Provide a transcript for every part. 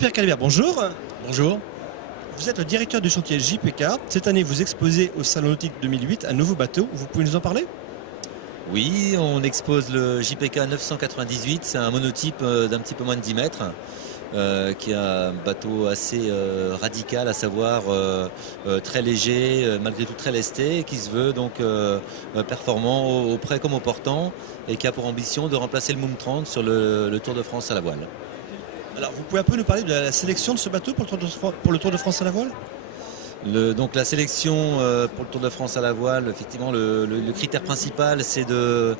Jean-Pierre Calibert, bonjour. Bonjour. Vous êtes le directeur du chantier JPK. Cette année, vous exposez au Salon Nautique 2008 un nouveau bateau. Vous pouvez nous en parler? Oui, on expose le JPK 998. C'est un monotype d'un petit peu moins de 10 mètres, qui est un bateau assez radical, à savoir très léger, malgré tout très lesté, qui se veut donc performant au près comme au portant, et qui a pour ambition de remplacer le Moom 30 sur le Tour de France à la voile. Alors, vous pouvez un peu nous parler de la sélection de ce bateau pour le Tour de France à la voile? Donc la sélection pour le Tour de France à la voile, effectivement le critère principal c'est de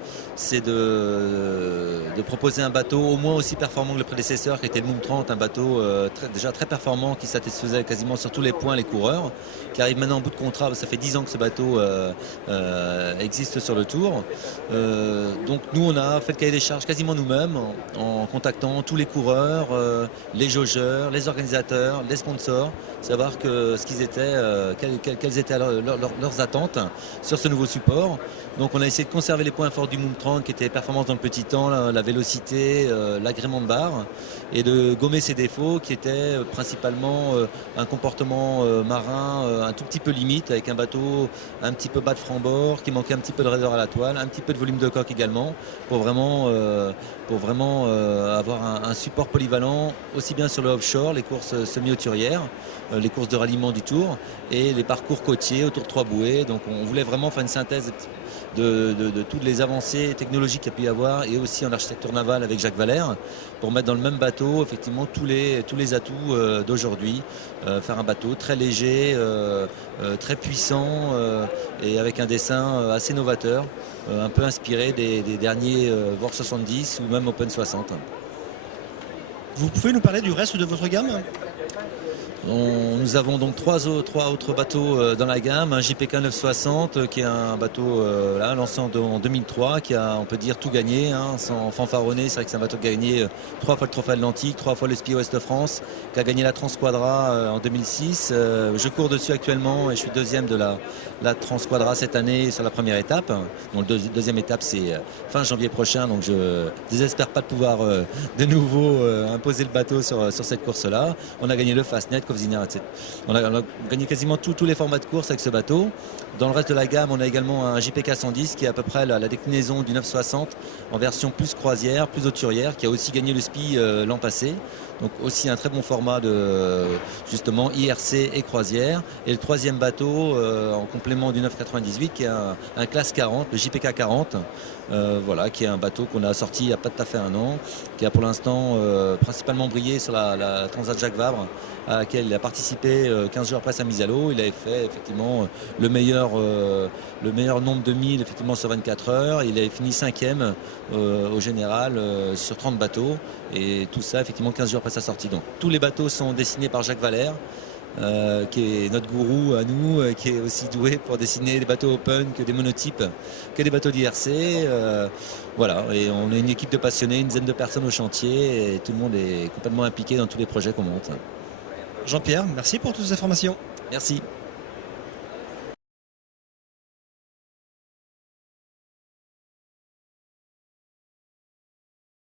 proposer un bateau au moins aussi performant que le prédécesseur qui était le Moom 30, un bateau déjà très performant qui satisfaisait quasiment sur tous les points les coureurs, qui arrive maintenant en bout de contrat. Ça fait 10 ans que ce bateau existe sur le Tour. Donc nous on a fait le cahier des charges quasiment nous-mêmes en contactant tous les coureurs, les jaugeurs, les organisateurs, les sponsors, savoir que ce qu'ils étaient, quelles étaient leurs attentes sur ce nouveau support. Donc on a essayé de conserver les points forts du Moom 30 qui étaient performance dans le petit temps, la vélocité, l'agrément de barre, et de gommer ses défauts qui étaient principalement un comportement marin un tout petit peu limite, avec un bateau un petit peu bas de franc-bord, qui manquait un petit peu de raideur à la toile, un petit peu de volume de coque également, pour vraiment avoir un support polyvalent aussi bien sur le offshore, les courses semi-hauturières, les courses de ralliement du Tour et les parcours côtiers autour de 3 bouées. Donc on voulait vraiment faire une synthèse de toutes les avancées technologiques qu'il y a pu y avoir, et aussi en architecture navale avec Jacques Valère, pour mettre dans le même bateau effectivement tous les atouts d'aujourd'hui. Faire un bateau très léger, très puissant, et avec un dessin assez novateur, un peu inspiré des derniers VOR 70 ou même Open 60. Vous pouvez nous parler du reste de votre gamme? Nous avons donc trois autres bateaux dans la gamme. Un JPK 960 qui est un bateau lancé en 2003, qui a, on peut dire, tout gagné, sans fanfaronner. C'est vrai que c'est un bateau qui a gagné 3 fois le Trophée Atlantique, 3 fois le SPI Ouest France, qui a gagné la Transquadra en 2006. Je cours dessus actuellement et je suis deuxième de la Transquadra cette année sur la première étape. Donc deuxième étape, c'est fin janvier prochain, donc je désespère pas de pouvoir de nouveau imposer le bateau sur cette course-là. On a gagné le Fastnet, etc. On a gagné quasiment tous les formats de course avec ce bateau. Dans le reste de la gamme, on a également un JPK 110 qui est à peu près la déclinaison du 960 en version plus croisière, plus hauturière, qui a aussi gagné le SPI l'an passé. Donc aussi un très bon format de justement IRC et croisière. Et le troisième bateau en complément du 998 qui est un classe 40, le JPK 40. Voilà, qui est un bateau qu'on a sorti il n'y a pas tout à fait un an, qui a pour l'instant principalement brillé sur la Transat Jacques Vabre, à laquelle il a participé 15 jours après sa mise à l'eau. Il avait fait effectivement le meilleur nombre de milles effectivement sur 24 heures. Il avait fini 5e au général sur 30 bateaux, et tout ça effectivement 15 jours après sa sortie. Donc tous les bateaux sont dessinés par Jacques Valère, qui est notre gourou à nous, qui est aussi doué pour dessiner des bateaux open, que des monotypes, que des bateaux d'IRC. Voilà, et on est une équipe de passionnés, une dizaine de personnes au chantier, et tout le monde est complètement impliqué dans tous les projets qu'on monte. Jean-Pierre, merci pour toutes ces informations. Merci.